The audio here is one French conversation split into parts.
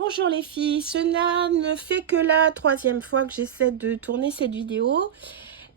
Bonjour les filles, cela ne fait que la troisième fois que j'essaie de tourner cette vidéo.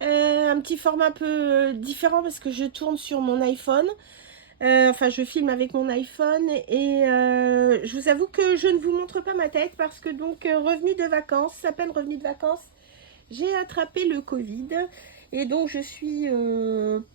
Un petit format un peu différent parce que je tourne sur mon iPhone. Enfin, je filme avec mon iPhone et je vous avoue que je ne vous montre pas ma tête parce que donc revenu de vacances, à peine revenu de vacances, j'ai attrapé le Covid. Et donc je suis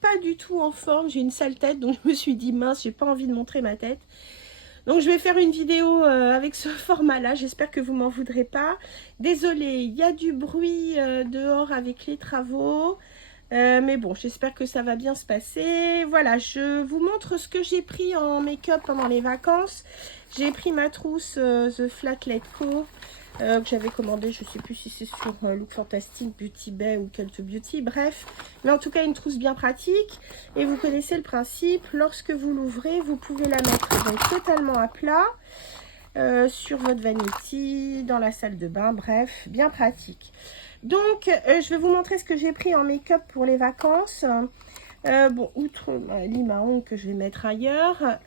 pas du tout en forme, j'ai une sale tête, donc je me suis dit mince, j'ai pas envie de montrer ma tête. Donc je vais faire une vidéo avec ce format-là, j'espère que vous m'en voudrez pas. Désolée, il y a du bruit dehors avec les travaux, mais bon, j'espère que ça va bien se passer. Voilà, je vous montre ce que j'ai pris en make-up pendant les vacances. J'ai pris ma trousse The Flatlet Co. Que j'avais commandé, je sais plus si c'est sur Look Fantastic, Beauty Bay ou Cult Beauty, bref. Mais en tout cas, une trousse bien pratique. Et vous connaissez le principe, lorsque vous l'ouvrez, vous pouvez la mettre donc totalement à plat sur votre vanity, dans la salle de bain, bref, bien pratique. Donc, je vais vous montrer ce que j'ai pris en make-up pour les vacances. Bon, outre l'Imaon que je vais mettre ailleurs.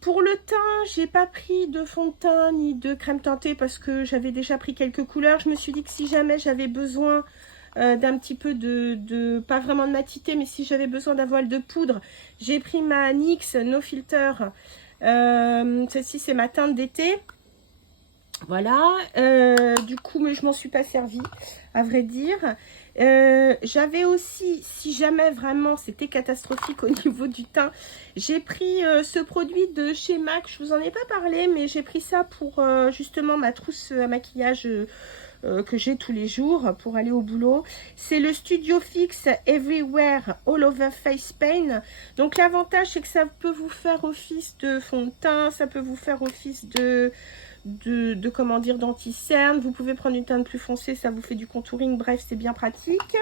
Pour le teint, j'ai pas pris de fond de teint ni de crème teintée parce que j'avais déjà pris quelques couleurs. Je me suis dit que si jamais j'avais besoin d'un petit peu pas vraiment de matité, mais si j'avais besoin d'un voile de poudre, j'ai pris ma NYX No Filter. Celle-ci, c'est ma teinte d'été. Voilà, du coup, mais je m'en suis pas servie, à vrai dire. J'avais aussi, si jamais vraiment c'était catastrophique au niveau du teint, j'ai pris ce produit de chez MAC. Je vous en ai pas parlé, mais j'ai pris ça pour justement ma trousse à maquillage que j'ai tous les jours pour aller au boulot. C'est le Studio Fix Everywhere All Over Face Paint. Donc l'avantage, c'est que ça peut vous faire office de fond de teint, ça peut vous faire office de comment dire, d'anti-cerne. Vous pouvez prendre une teinte plus foncée, ça vous fait du contouring, bref, c'est bien pratique.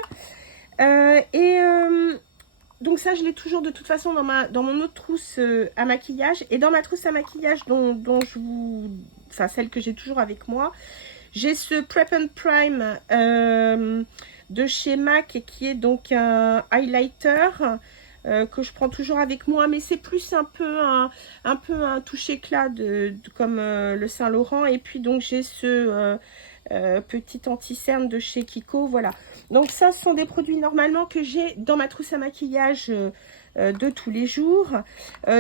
Donc ça, je l'ai toujours de toute façon dans mon autre trousse à maquillage. Et dans ma trousse à maquillage dont je vous... Enfin, celle que j'ai toujours avec moi, j'ai ce Prep and Prime de chez MAC qui est donc un highlighter que je prends toujours avec moi, mais c'est plus un peu un touche éclat comme le Saint-Laurent. Et puis donc j'ai ce petit anti-cerne de chez Kiko, voilà. Donc ça, ce sont des produits normalement que j'ai dans ma trousse à maquillage de tous les jours.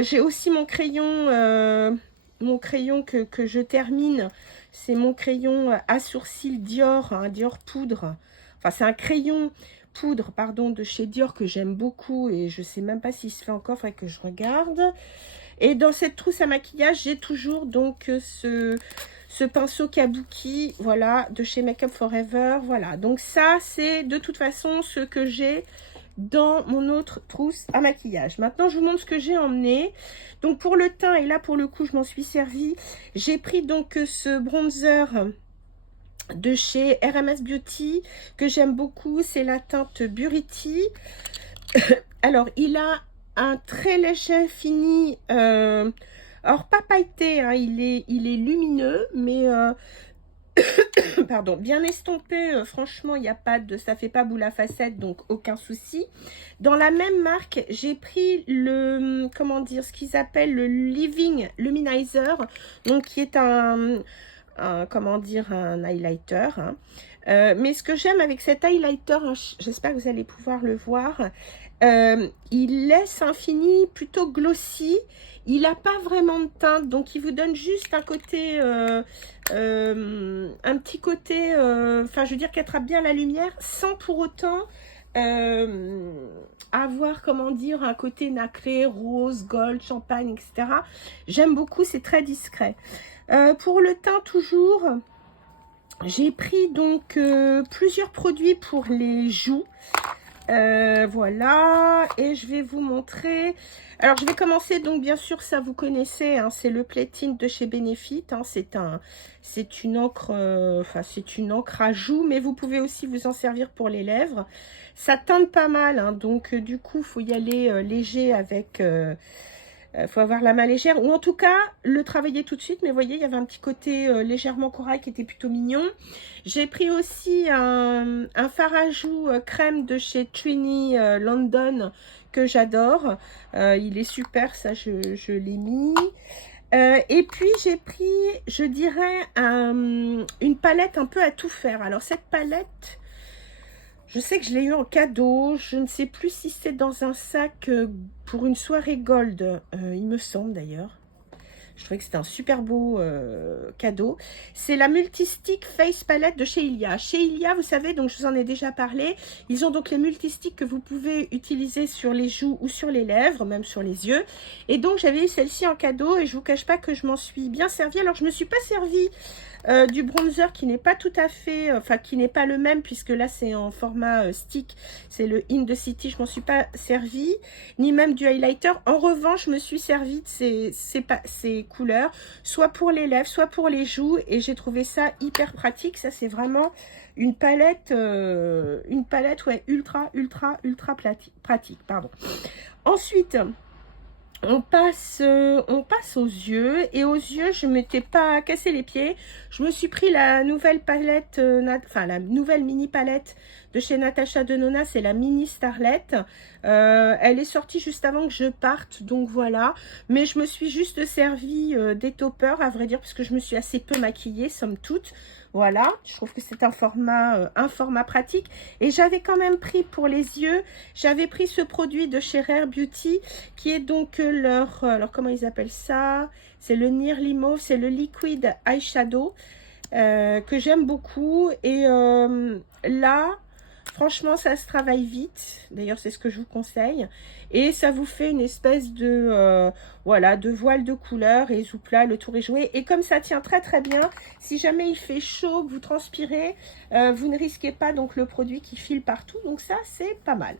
J'ai aussi mon crayon que je termine. C'est mon crayon à sourcils Dior, hein, Dior poudre. Enfin, c'est un crayon poudre, pardon, de chez Dior que j'aime beaucoup et je sais même pas s'il se fait encore, il faudrait que je regarde. Et dans cette trousse à maquillage, j'ai toujours donc ce pinceau kabuki, voilà, de chez Makeup Forever, voilà. Donc ça, c'est de toute façon ce que j'ai dans mon autre trousse à maquillage. Maintenant, je vous montre ce que j'ai emmené. Donc pour le teint, et là pour le coup, je m'en suis servi. J'ai pris donc ce bronzer de chez RMS Beauty que j'aime beaucoup. C'est la teinte Buriti. Alors, il a un très léger fini. Alors, pas pailleté, hein, il est lumineux, mais pardon, bien estompé, franchement, il n'y a pas de, ça fait pas boule à facettes, donc aucun souci. Dans la même marque, j'ai pris le, comment dire, ce qu'ils appellent le Living Luminizer, donc qui est comment dire, un highlighter, hein. Mais ce que j'aime avec cet highlighter, hein, j'espère que vous allez pouvoir le voir, il laisse un fini plutôt glossy. Il n'a pas vraiment de teinte, donc il vous donne juste un côté, un petit côté, enfin je veux dire, qui attrape bien la lumière, sans pour autant avoir, comment dire, un côté nacré, rose, gold, champagne, etc. J'aime beaucoup, c'est très discret. Pour le teint toujours, j'ai pris donc plusieurs produits pour les joues. Voilà, et je vais vous montrer. Alors je vais commencer, donc bien sûr ça vous connaissez, hein, c'est le Play Tint de chez Benefit, hein, c'est une encre, enfin c'est une encre à joues, mais vous pouvez aussi vous en servir pour les lèvres. Ça teinte pas mal, hein, donc du coup faut y aller léger avec, faut avoir la main légère, ou en tout cas le travailler tout de suite. Mais vous voyez, il y avait un petit côté légèrement corail qui était plutôt mignon. J'ai pris aussi un fard à joues crème de chez Trini London que j'adore. Il est super, ça je l'ai mis. Et puis j'ai pris, je dirais, une palette un peu à tout faire. Alors cette palette, je sais que je l'ai eu en cadeau. Je ne sais plus si c'est dans un sac pour une soirée gold. Il me semble d'ailleurs. Je trouvais que c'était un super beau cadeau. C'est la Multistick Face Palette de chez Ilia. Chez Ilia, vous savez, donc je vous en ai déjà parlé. Ils ont donc les multisticks que vous pouvez utiliser sur les joues ou sur les lèvres, même sur les yeux. Et donc, j'avais eu celle-ci en cadeau et je vous cache pas que je m'en suis bien servie. Alors, je me suis pas servie du bronzer qui n'est pas tout à fait, enfin qui n'est pas le même puisque là c'est en format stick, c'est le In the City, je m'en suis pas servi, ni même du highlighter. En revanche, je me suis servi de ces couleurs, soit pour les lèvres, soit pour les joues, et j'ai trouvé ça hyper pratique. Ça c'est vraiment une palette ouais, ultra pratique, pardon. Ensuite, on passe aux yeux, et aux yeux je ne m'étais pas cassé les pieds. Je me suis pris la nouvelle palette, la nouvelle mini palette de chez Natasha Denona, c'est la mini Starlet. Elle est sortie juste avant que je parte, donc voilà. Mais je me suis juste servi des toppers, à vrai dire, parce que je me suis assez peu maquillée, somme toute. Voilà, je trouve que c'est un format pratique. Et j'avais quand même pris pour les yeux, j'avais pris ce produit de chez Rare Beauty, qui est donc leur, alors comment ils appellent ça? C'est le Nearly Mauve, c'est le Liquid Eyeshadow, que j'aime beaucoup. Et là, franchement, ça se travaille vite. D'ailleurs, c'est ce que je vous conseille. Et ça vous fait une espèce de, voilà, de voile de couleur et zoupla, le tour est joué. Et comme ça tient très bien, si jamais il fait chaud, que vous transpirez, vous ne risquez pas donc le produit qui file partout. Donc ça, c'est pas mal.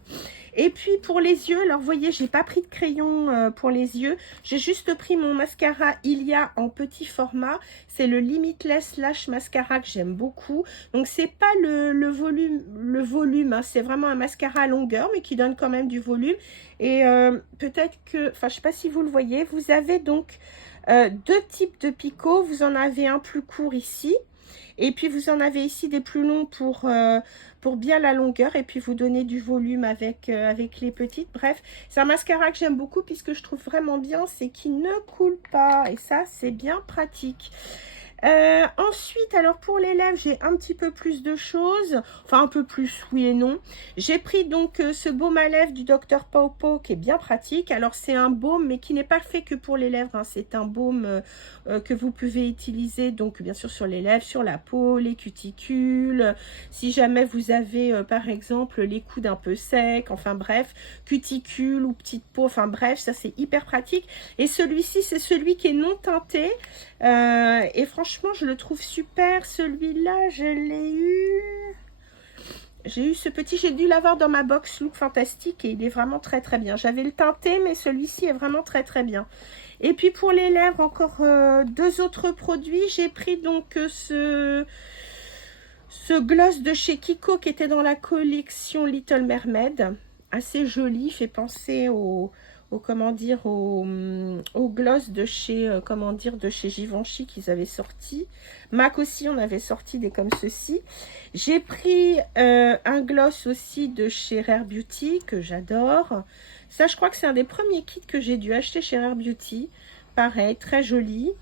Et puis pour les yeux, alors vous voyez, j'ai pas pris de crayon pour les yeux. J'ai juste pris mon mascara Ilia en petit format. C'est le Limitless Lash Mascara que j'aime beaucoup. Donc c'est pas le volume, hein, c'est vraiment un mascara à longueur, mais qui donne quand même du volume. Et peut-être que, enfin je sais pas si vous le voyez, vous avez donc deux types de picots. Vous en avez un plus court ici. Et puis vous en avez ici des plus longs pour bien la longueur. Et puis vous donnez du volume avec les petites. Bref, c'est un mascara que j'aime beaucoup puisque je trouve vraiment bien, c'est qu'il ne coule pas. Et ça, c'est bien pratique. Ensuite, alors pour les lèvres, j'ai un petit peu plus de choses. Enfin, un peu plus, oui et non. J'ai pris donc ce baume à lèvres du Dr Pawpaw qui est bien pratique. Alors, c'est un baume, mais qui n'est pas fait que pour les lèvres, hein. C'est un baume que vous pouvez utiliser, donc bien sûr sur les lèvres, sur la peau, les cuticules. Si jamais vous avez, par exemple, les coudes un peu secs, enfin bref, cuticules ou petite peau, enfin bref, ça c'est hyper pratique. Et celui-ci, c'est celui qui est non teinté. Et franchement, je le trouve super. Celui-là, je l'ai eu. J'ai eu ce petit, j'ai dû l'avoir dans ma box Look Fantastique et il est vraiment très bien. J'avais le teinté, mais celui-ci est vraiment très bien. Et puis pour les lèvres, encore deux autres produits. J'ai pris donc ce gloss de chez Kiko qui était dans la collection Little Mermaid. Assez joli, fait penser comment dire, au gloss de chez, comment dire, de chez Givenchy qu'ils avaient sorti. MAC aussi, on avait sorti des comme ceci. J'ai pris un gloss aussi de chez Rare Beauty que j'adore. Ça, je crois que c'est un des premiers kits que j'ai dû acheter chez Rare Beauty. Pareil, très joli.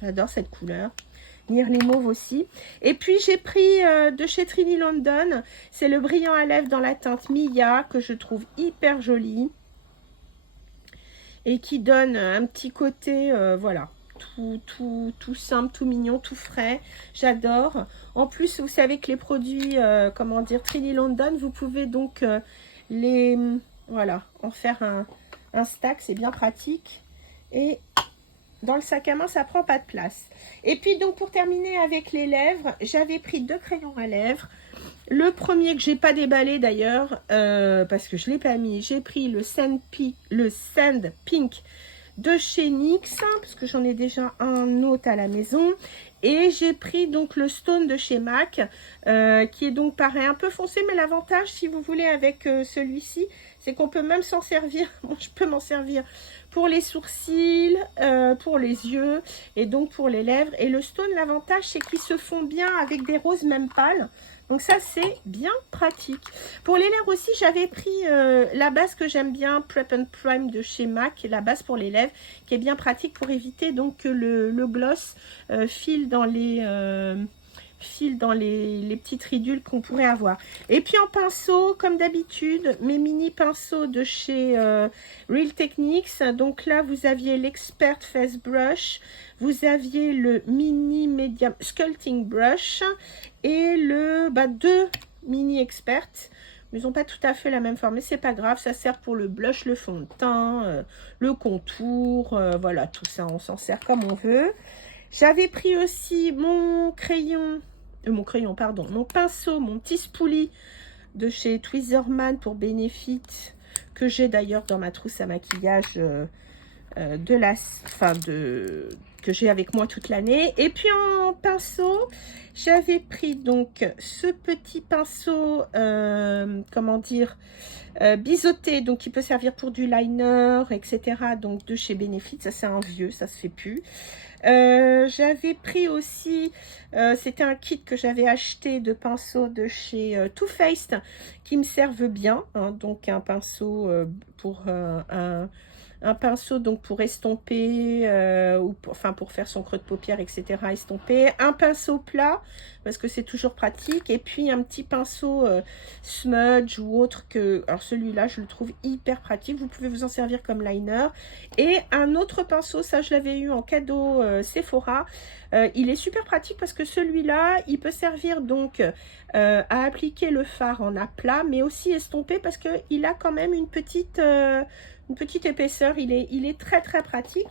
J'adore cette couleur. Nearly Mauve aussi. Et puis j'ai pris de chez Trini London. C'est le brillant à lèvres dans la teinte Mia que je trouve hyper joli. Et qui donne un petit côté, voilà, tout simple, tout mignon, tout frais. J'adore. En plus, vous savez que les produits, comment dire, Trini London, vous pouvez donc voilà, en faire un stack, c'est bien pratique. Et dans le sac à main, ça prend pas de place. Et puis donc pour terminer avec les lèvres, j'avais pris deux crayons à lèvres. Le premier que j'ai pas déballé d'ailleurs, parce que je l'ai pas mis, j'ai pris le Sand Pink de chez NYX, hein, parce que j'en ai déjà un autre à la maison. Et j'ai pris donc le Stone de chez MAC, qui est donc pareil, un peu foncé, mais l'avantage, si vous voulez, avec celui-ci, c'est qu'on peut même s'en servir, bon, je peux m'en servir pour les sourcils, pour les yeux, et donc pour les lèvres. Et le Stone, l'avantage, c'est qu'ils se fond bien avec des roses même pâles. Donc ça, c'est bien pratique. Pour les lèvres aussi, j'avais pris la base que j'aime bien, Prep and Prime de chez MAC, la base pour les lèvres, qui est bien pratique pour éviter donc que le gloss file dans les petites ridules qu'on pourrait avoir. Et puis en pinceau, comme d'habitude, mes mini pinceaux de chez Real Techniques. Donc là, vous aviez l'Expert Face Brush, vous aviez le Mini Medium Sculpting Brush et le deux mini Expert. Ils n'ont pas tout à fait la même forme, mais c'est pas grave, ça sert pour le blush, le fond de teint, le contour, voilà, tout ça, on s'en sert comme on veut. J'avais pris aussi mon pinceau, mon petit spoolie de chez Tweezerman pour Benefit, que j'ai d'ailleurs dans ma trousse à maquillage que j'ai avec moi toute l'année. Et puis en pinceau, j'avais pris donc ce petit pinceau, comment dire, biseauté, donc qui peut servir pour du liner, etc. Donc de chez Benefit, ça c'est un vieux, ça se fait plus. J'avais pris aussi, c'était un kit que j'avais acheté de pinceaux de chez Too Faced qui me servent bien, hein, donc un pinceau pour un pinceau donc pour estomper enfin pour faire son creux de paupière, etc., estomper, un pinceau plat parce que c'est toujours pratique, et puis un petit pinceau smudge ou autre, alors celui-là je le trouve hyper pratique, vous pouvez vous en servir comme liner, et un autre pinceau, ça je l'avais eu en cadeau Sephora, il est super pratique parce que celui-là il peut servir donc à appliquer le fard en aplat, mais aussi estomper parce que il a quand même une petite épaisseur, il est très très pratique.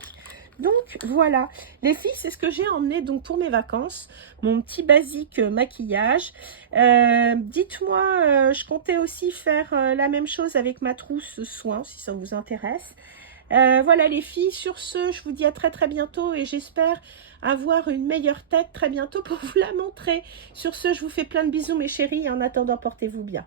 Donc voilà les filles, c'est ce que j'ai emmené donc pour mes vacances, mon petit basique maquillage. Dites-moi, je comptais aussi faire la même chose avec ma trousse soins si ça vous intéresse. Voilà les filles, sur ce je vous dis à très très bientôt et j'espère avoir une meilleure tête très bientôt pour vous la montrer. Sur ce, je vous fais plein de bisous mes chéris et en attendant, portez-vous bien.